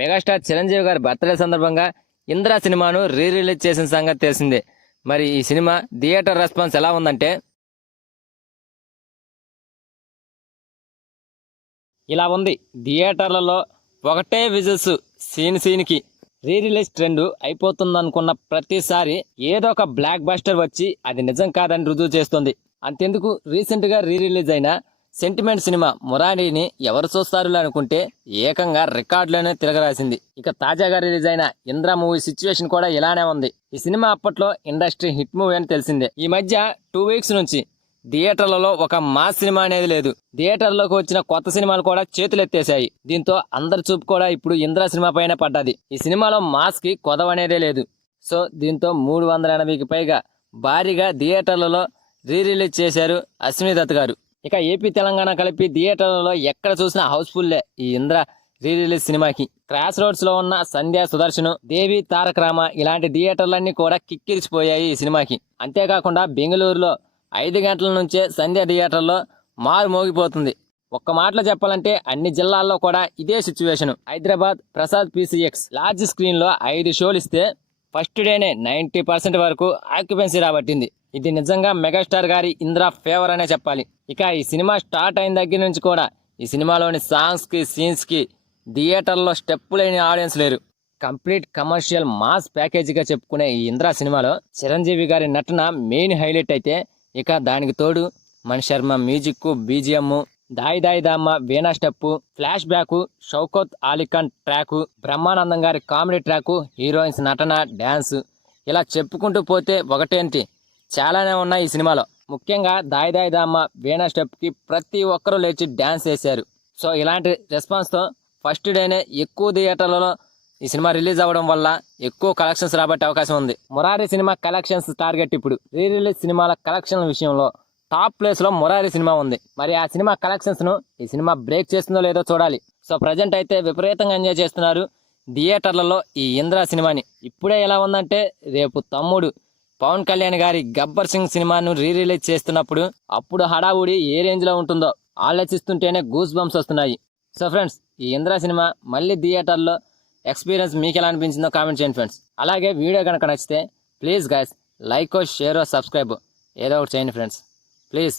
Megastar Chiranjeevi గారి birthday సందర్భంగా ఇంద్ర సినిమాను రీ రిలీజ్ చేసిన సంగతి తెలిసిందే. మరి ఈ సినిమా థియేటర్ రెస్పాన్స్ ఎలా ఉందంటే ఇలా ఉంది. థియేటర్లలో ఒకటే విజిల్స్ సీన్కి. రీ రిలీజ్ ట్రెండ్ అయిపోతుందనుకున్న ప్రతిసారి ఏదో ఒక బ్లాక్ బస్టర్ వచ్చి అది నిజం కాదని రుజువు చేస్తుంది. అంతెందుకు, రీసెంట్ గా రీ రిలీజ్ అయిన సెంటిమెంట్ సినిమా మురారీని ఎవరు చూస్తారు అనుకుంటే ఏకంగా రికార్డులోనే తిరగరాసింది. ఇక తాజాగా రిలీజ్ అయిన ఇంద్ర మూవీ సిచ్యువేషన్ కూడా ఇలానే ఉంది. ఈ సినిమా అప్పట్లో ఇండస్ట్రీ హిట్ మూవీ అని తెలిసిందే. ఈ మధ్య 2 వీక్స్ నుంచి థియేటర్లలో ఒక మాస్ సినిమా అనేది లేదు. థియేటర్లోకి వచ్చిన కొత్త సినిమాలు కూడా చేతులెత్తేశాయి. దీంతో అందరి చూపు కూడా ఇప్పుడు ఇంద్ర సినిమా పైన పడ్డది. ఈ సినిమాలో మాస్ కి కొదవ అనేదే లేదు. సో దీంతో 380కి పైగా భారీగా థియేటర్లలో రీ రిలీజ్ చేశారు అశ్విని దత్ గారు. ఇక ఏపీ తెలంగాణ కలిపి థియేటర్లలో ఎక్కడ చూసినా హౌస్ఫుల్లే ఈ ఇంద్ర రీ రిలీజ్ సినిమాకి. క్రాస్ రోడ్స్ లో ఉన్న సంధ్యా సుదర్శన్, దేవి తారక రామ ఇలాంటి థియేటర్లన్నీ కూడా కిక్కిరిసిపోయాయి ఈ సినిమాకి. అంతేకాకుండా బెంగళూరులో 5 గంటల నుంచే సంధ్య థియేటర్లో మారు మోగిపోతుంది. ఒక్క మాటలో చెప్పాలంటే అన్ని జిల్లాల్లో కూడా ఇదే situation. Hyderabad Prasad PCX large screen లో 5 షోలు ఇస్తే ఫస్ట్ డేనే 90% వరకు ఆక్యుపెన్సీ రాబట్టింది. ఇది నిజంగా మెగాస్టార్ గారి ఇంద్ర ఫేవర్ అనే చెప్పాలి. ఇక ఈ సినిమా స్టార్ట్ అయిన దగ్గర నుంచి కూడా ఈ సినిమాలోని సాంగ్స్ కి సీన్స్ కి థియేటర్లో స్టెప్ లేని ఆడియన్స్ లేరు. కంప్లీట్ కమర్షియల్ మాస్ ప్యాకేజీగా చెప్పుకునే ఈ ఇంద్ర సినిమాలో చిరంజీవి గారి నటన మెయిన్ హైలైట్ అయితే, ఇక దానికి తోడు మణి శర్మ మ్యూజిక్, BGM, దాయి దాయి దామ్మ వీణా step, flashback, Shaukat Ali Khan track, Brahmanandam గారి కామెడీ ట్రాక్, హీరోయిన్స్ నటన, డాన్స్, ఇలా చెప్పుకుంటూ పోతే ఒకటేంటి చాలానే ఉన్నాయి ఈ సినిమాలో. ముఖ్యంగా దాయి దాయి దామ్మ వీణా స్టెప్ కి ప్రతి ఒక్కరూ లేచి డాన్స్ చేశారు. సో ఇలాంటి రెస్పాన్స్ తో ఫస్ట్ డేనే ఎక్కువ థియేటర్లలో ఈ సినిమా రిలీజ్ అవ్వడం వల్ల ఎక్కువ కలెక్షన్స్ రాబట్టే అవకాశం ఉంది. మురారి సినిమా కలెక్షన్స్ టార్గెట్ ఇప్పుడు రీ రిలీజ్ సినిమాల కలెక్షన్ విషయంలో టాప్ ప్లేస్ లో మురారి సినిమా ఉంది. మరి ఆ సినిమా కలెక్షన్స్ ను ఈ సినిమా బ్రేక్ చేస్తుందో లేదో చూడాలి. సో ప్రజెంట్ అయితే విపరీతంగా ఎంజాయ్ చేస్తున్నారు థియేటర్లలో ఈ ఇంద్ర సినిమాని. ఇప్పుడే ఎలా ఉందంటే, రేపు తమ్ముడు పవన్ కళ్యాణ్ గారి గబ్బర్ సింగ్ సినిమాను రీ రిలీజ్ చేస్తున్నప్పుడు అప్పుడు హడావుడి ఏ రేంజ్ లో ఉంటుందో ఆలోచిస్తుంటేనే గూస్ బంప్స్ వస్తున్నాయి. సో ఫ్రెండ్స్, ఈ ఇంద్ర సినిమా మళ్ళీ థియేటర్లో ఎక్స్పీరియన్స్ మీకు ఎలా అనిపించిందో కామెంట్ చేయండి ఫ్రెండ్స్. అలాగే వీడియో కనుక నచ్చితే please guys like, share, subscribe ఏదో ఒకటి చేయండి ఫ్రెండ్స్ ప్లీజ్.